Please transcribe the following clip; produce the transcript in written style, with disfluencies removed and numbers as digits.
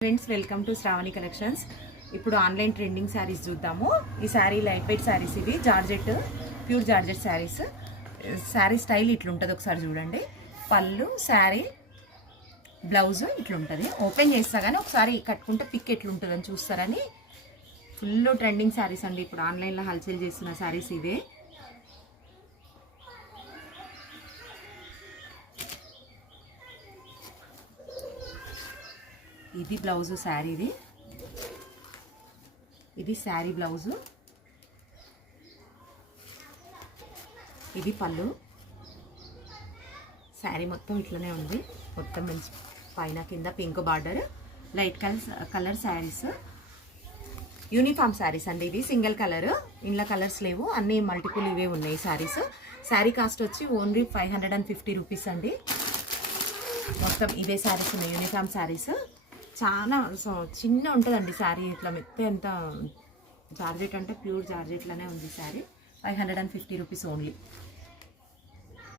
Friends welcome to Shravani collections. ఇప్పుడు online trending saris చూద్దాము. ఈ శారీ లైట్ వెయిట్ శారీస్, ఇవి georgette, pure georgette saris. Sari style ఇట్లుంటుంది, ఒకసారి చూడండి. పళ్ళు, శారీ, బ్లౌజ్ ఇట్లుంటుంది. ఓపెన్ చేస్తా కానీ ఒకసారి కట్టుకుంటే పిక్ ఎట్లుంటుందని చూస్తారని. ఫుల్ ట్రెండింగ్ శారీస్ అండి, ఇప్పుడు ఆన్లైన్లో హల్సేల్ చేస్తున్న శారీస్ ఇవే. ఇది బ్లౌజు శారీది, ఇది శారీ బ్లౌజు, ఇది పళ్ళు. శారీ మొత్తం ఇట్లనే ఉంది, మొత్తం మంచి పైన కింద pink border, light colour saris. Uniform saris అండి ఇవి, సింగిల్ కలర్, ఇంట్లో కలర్స్ లేవు, అన్ని మల్టిపుల్ ఇవే ఉన్నాయి శారీస్. శారీ కాస్ట్ వచ్చి ఓన్లీ 550 రూపీస్ అండి. మొత్తం ఇవే శారీస్ ఉన్నాయి, యూనిఫామ్ శారీస్. చాలా చిన్న ఉంటుందండి శారీ, ఇట్లా మెత్త. ఎంత జార్జెట్ అంటే ప్యూర్ జార్జెట్లోనే ఉంది శారీ. 550 rupees only.